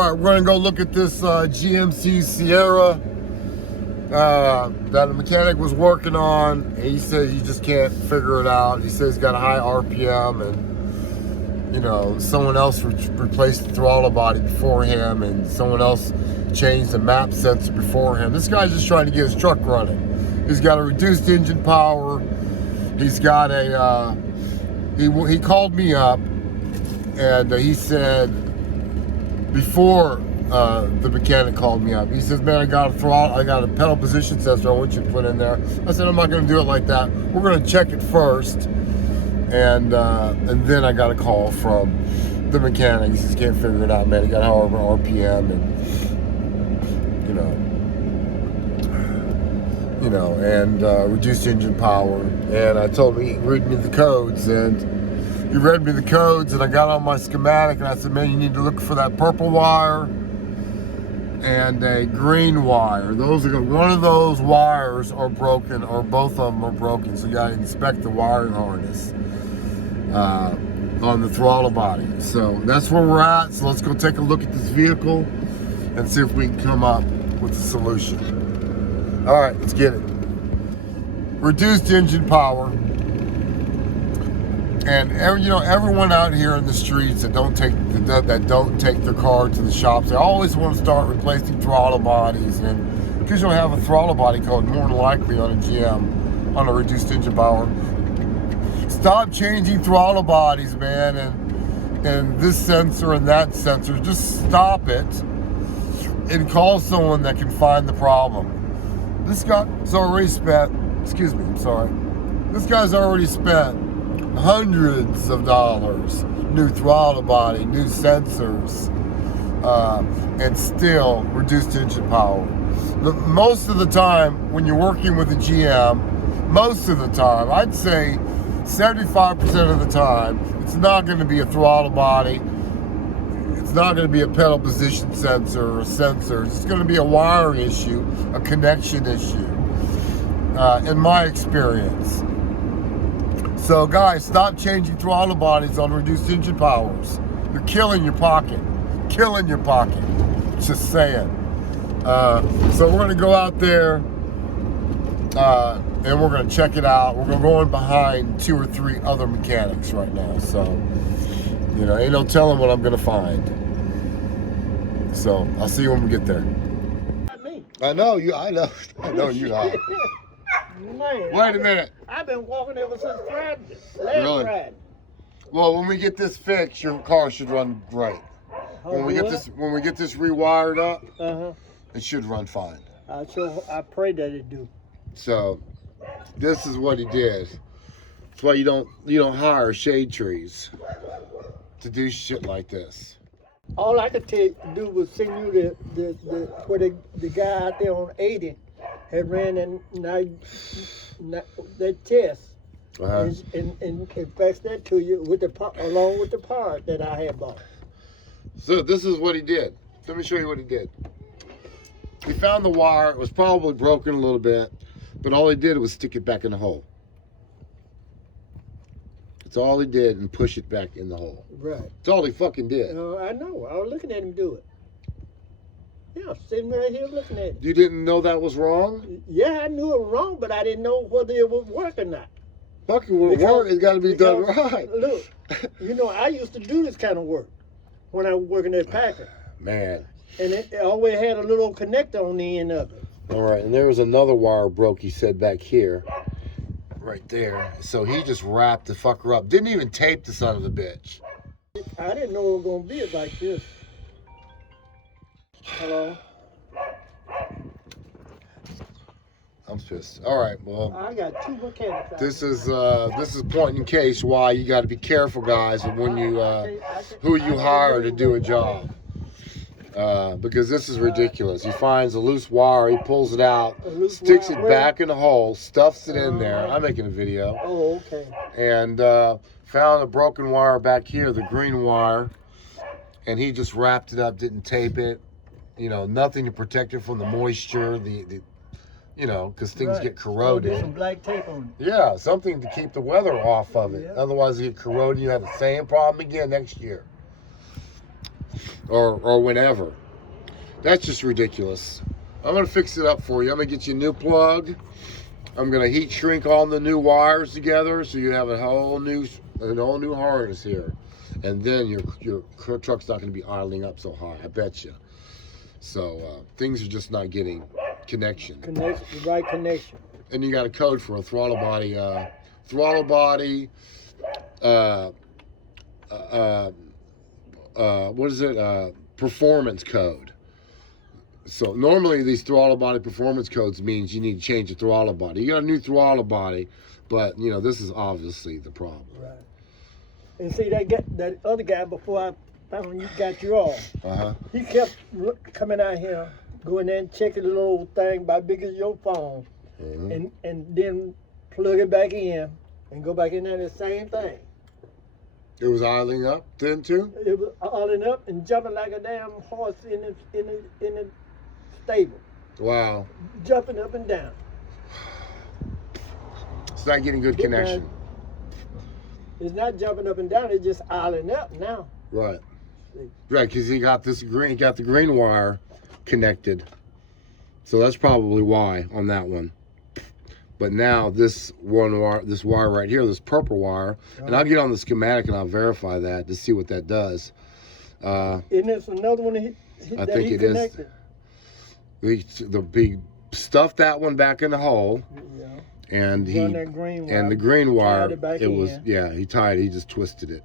right, we're gonna go look at this GMC Sierra that the mechanic was working on. He said he just can't figure it out. He says he's got a high RPM, and you know, someone else replaced the throttle body before him, and someone else changed the map sensor before him. This guy's just trying to get his truck running. He's got a reduced engine power. He's got a he called me up, and he said, before the mechanic called me up, he says, man, I got a pedal position sensor I want you to put in there. I said, I'm not going to do it like that. We're going to check it first, and then I got a call from the mechanic. He says, can't figure it out, man. He got however RPM, and and reduced engine power. And I told him, he read me the codes, and he read me the codes, and I got on my schematic, and I said, man, you need to look for that purple wire and a green wire. Those are one of those wires are broken, or both of them are broken. So you got to inspect the wiring harness on the throttle body. So that's where we're at. So let's go take a look at this vehicle and see if we can come up with a solution. All right, let's get it. Reduced engine power. And everyone out here in the streets that don't take their car to the shops, they always want to start replacing throttle bodies, and because you'll have a throttle body code more than likely on a GM on a reduced engine power. Stop changing throttle bodies, man, and this sensor and that sensor. Just stop it and call someone that can find the problem. This guy's already spent. Excuse me, I'm sorry. This guy's already spent hundreds of dollars, new throttle body, new sensors, and still reduced engine power. Most of the time, when you're working with a GM, most of the time, I'd say 75% of the time, it's not going to be a throttle body. It's not going to be a pedal position sensor or sensors. It's going to be a wiring issue, a connection issue, in my experience. So guys, stop changing throttle bodies on reduced engine powers. You're killing your pocket. Killing your pocket. Just saying. So we're gonna go out there and we're gonna check it out. We're gonna go in behind 2 or 3 other mechanics right now. So, ain't no telling what I'm gonna find. So I'll see you when we get there. Not me. I know you are. Man, Wait a minute. I've been walking ever since Friday. Really? Friday. Well, when we get this fixed, your car should run great. When we get this rewired up, it should run fine. I pray that it do. So, this is what he did. That's why you don't hire shade trees to do shit like this. All I could do was send you the guy out there on 80 had ran that test, and faxed that to you along with the part that I had bought. So this is what he did. Let me show you what he did. He found the wire. It was probably broken a little bit, but all he did was stick it back in the hole. That's all he did, and push it back in the hole. Right. That's all he fucking did. I know. I was looking at him do it. Yeah, sitting right here looking at it. You didn't know that was wrong? Yeah, I knew it was wrong, but I didn't know whether it would work or not. Fucking work, it's got to be done right. Look, I used to do this kind of work when I was working at Packard. Man. And it always had a little connector on the end of it. All right, and there was another wire broke, he said, back here. Right there. So he just wrapped the fucker up. Didn't even tape the son of a bitch. I didn't know it was going to be like this. Hello? I'm pissed. All right, well. I got 2 mechanics. This is point in case why you got to be careful, guys, of when you who you hire to do a job. Because this is ridiculous. He finds a loose wire, he pulls it out, sticks it back in the hole, stuffs it in there. I'm making a video. Oh, okay. And found a broken wire back here, the green wire, and he just wrapped it up, didn't tape it. Nothing to protect it from the moisture, because things get corroded. Some black tape on it. Yeah, something to keep the weather off of it. Yeah. Otherwise, you get corroded, you have the same problem again next year. or whenever. That's just ridiculous. I'm gonna fix it up for you. I'm gonna get you a new plug. I'm gonna heat shrink all the new wires together so you have a whole new harness here. And then your truck's not gonna be idling up so high, I bet you. So things are just not getting connection. The right connection. And you got a code for a throttle body, what is it? Performance code. So normally these throttle body performance codes means you need to change the throttle body. You got a new throttle body, but you know, this is obviously the problem. Right. And see that other guy before I found you got you off. He kept coming out here, going there and checking the little thing about big as your phone, and then plug it back in and go back in there, the same thing. It was idling up then too? It was idling up and jumping like a damn horse in the stable. Wow. Jumping up and down. It's not getting good connection. It's not jumping up and down, it's just idling up now. Right. Right, because he got the green wire connected. So that's probably why on that one. But now this wire right here, this purple wire, and I'll get on the schematic and I'll verify that to see what that does. Isn't this another one I think it is. We stuffed that one back in the hole, and the green wire, he just twisted it.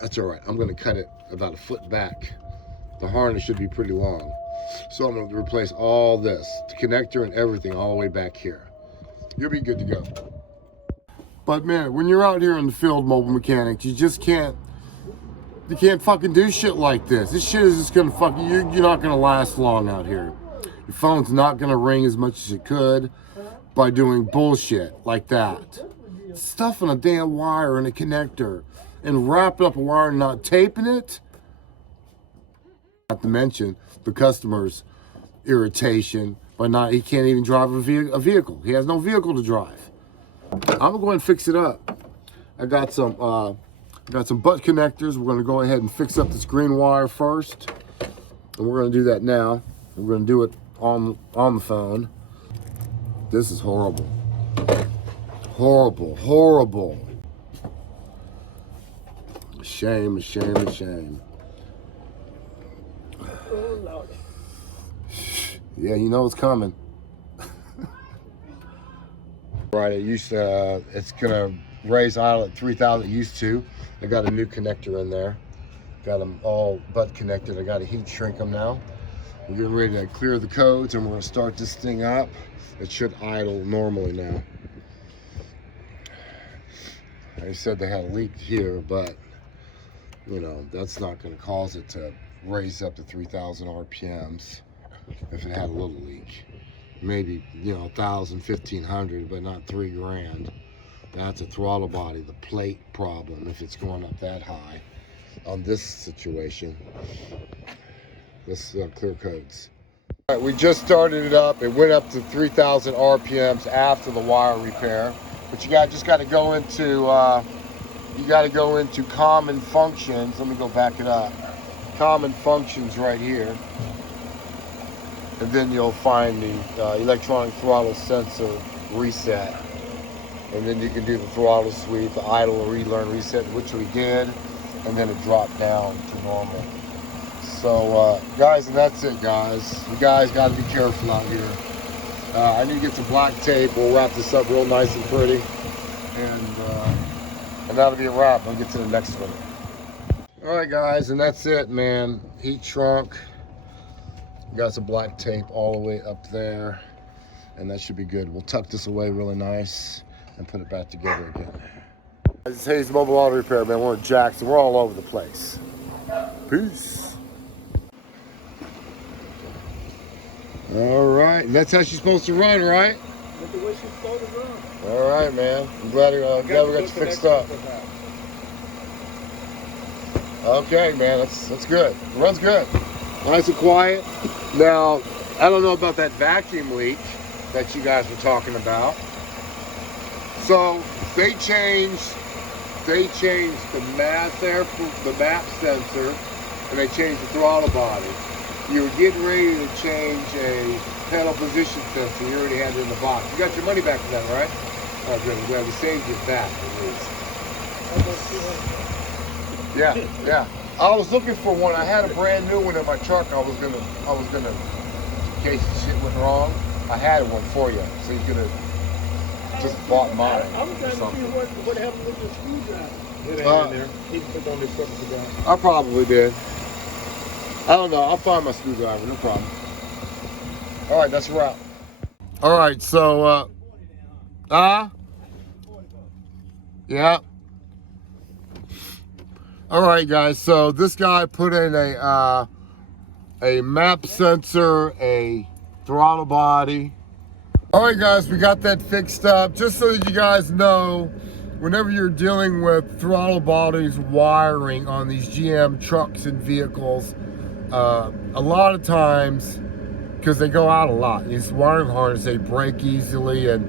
That's all right. I'm going to cut it about a foot back. The harness should be pretty long. So I'm going to replace all this, the connector and everything all the way back here. You'll be good to go. But man, when you're out here in the field, mobile mechanics, you can't fucking do shit like this. This shit is just going to you're not going to last long out here. Your phone's not going to ring as much as it could by doing bullshit like that. Stuffing a damn wire in a connector and wrapping up a wire and not taping it. Not to mention the customer's irritation by he can't even drive a vehicle. He has no vehicle to drive. I'm gonna go ahead and fix it up. I got some butt connectors. We're gonna go ahead and fix up this green wire first, and we're gonna do that now. We're gonna do it on the phone. This is horrible. Horrible, horrible. Shame, shame, shame. Oh, Lord. Yeah, you know it's coming. Right, it's gonna raise idle at 3,000. It used to. I got a new connector in there. Got them all butt connected. I got to heat shrink them now. We're getting ready to clear the codes, and we're gonna start this thing up. It should idle normally now. I said they had a leak here, but you know, that's not going to cause it to raise up to 3,000 RPMs if it had a little leak. Maybe, 1,000, 1,500, but not 3 grand. That's a throttle body, the plate problem, if it's going up that high on this situation. Let's clear codes. All right, we just started it up. It went up to 3,000 RPMs after the wire repair. But you just got to go into common functions. Let me go back it up. Common functions right here, and then you'll find the electronic throttle sensor reset, and then you can do the throttle sweep, the idle, relearn, reset, which we did, and then it dropped down to normal. So guys, and that's it, guys. You guys got to be careful out here. I need to get some black tape. We'll wrap this up real nice and pretty, and that'll be a wrap. I'll get to the next one. All right, guys, and that's it, man. Heat shrunk. Got some black tape all the way up there, and that should be good. We'll tuck this away really nice and put it back together again. This is Hayes Mobile Auto Repair, man. We're in Jackson. We're all over the place. Peace. All right, and that's how she's supposed to run, right? That's the way she's supposed to run. All right, man. I'm glad we got you fixed up. Okay, man, that's good. It runs good. Nice and quiet. Now, I don't know about that vacuum leak that you guys were talking about. So they changed they changed the map sensor, and they changed the throttle body. You were getting ready to change a pedal position sensor. You already had it in the box. You got your money back for that, right? Oh, good. I'm glad we saved it back at least. Yeah. I was looking for one. I had a brand new one in my truck. I was gonna, in case the shit went wrong, I had one for you, so you could have just bought mine. I was trying to see what happened with the screwdriver. It ain't in there. He put on this purpose again. I probably did. I don't know. I'll find my screwdriver. No problem. All right, that's a wrap. All right, so, yeah. All right, guys. So this guy put in a map sensor, a throttle body. All right, guys, we got that fixed up. Just so that you guys know, whenever you're dealing with throttle bodies wiring on these GM trucks and vehicles, a lot of times, because they go out a lot, these wiring harnesses, they break easily, and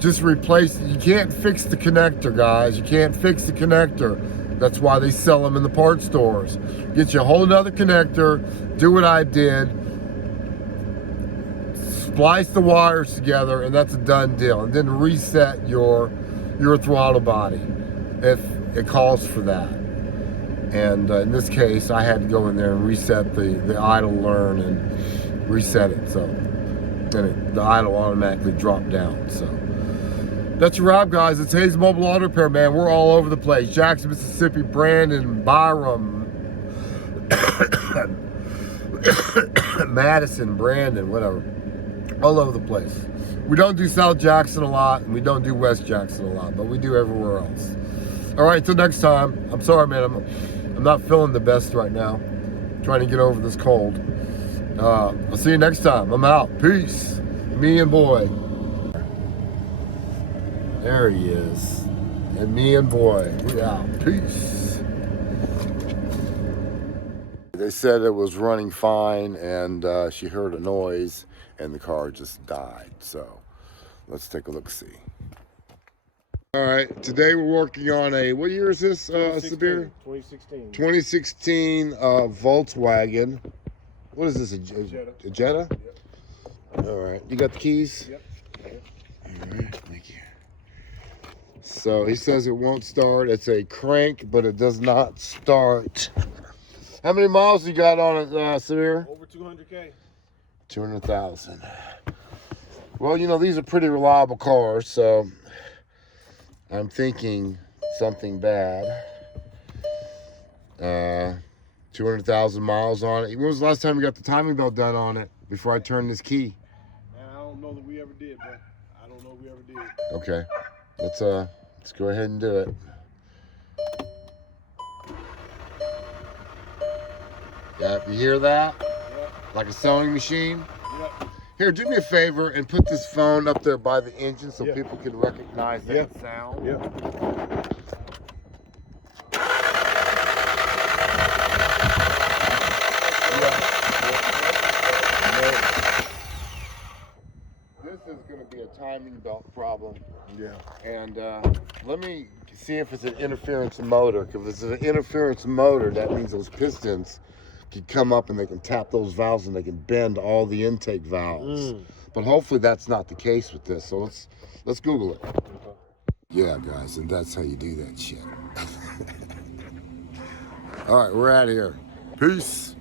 just replace it. You can't fix the connector, guys. You can't fix the connector. That's why they sell them in the parts stores. Get you a whole nother connector, do what I did, splice the wires together, and that's a done deal. And then reset your throttle body if it calls for that. And in this case, I had to go in there and reset the idle learn and reset it. So then the idle automatically dropped down. So that's your Rob, guys. It's Hayes Mobile Auto Repair, man. We're all over the place. Jackson, Mississippi, Brandon, Byram, Madison, Brandon, whatever. All over the place. We don't do South Jackson a lot, and we don't do West Jackson a lot, but we do everywhere else. All right, till next time. I'm sorry, man. I'm not feeling the best right now. Trying to get over this cold. I'll see you next time. I'm out. Peace. Me and boy. There he is. And me and boy. We out. Peace. They said it was running fine, and she heard a noise, and the car just died. So let's take a look-see. All right, today we're working on a, what year is this, Sabir? 2016. 2016 Volkswagen. What is this, a Jetta? Yep. All right, you got the keys? Yep. All right, thank you. So he says it won't start. It's a crank, but it does not start. How many miles you got on it, Sabir? Over 200K. 200,000. Well, you know, these are pretty reliable cars, so I'm thinking something bad. 200,000 miles on it. When was the last time you got the timing belt done on it before I turned this key? Man, I don't know that we ever did, bro. I don't know if we ever did. Okay. Let's go ahead and do it. Yeah, you hear that? Yep. Like a sewing machine? Yep. Here, do me a favor and put this phone up there by the engine so people can recognize that sound. Yep. This is going to be a timing belt problem. Yeah. And let me see if it's an interference motor. Because if it's an interference motor, that means those pistons can come up and they can tap those valves and they can bend all the intake valves. But hopefully that's not the case with this. So let's Google it. Yeah, guys, and that's how you do that shit. All right, we're out of here. Peace.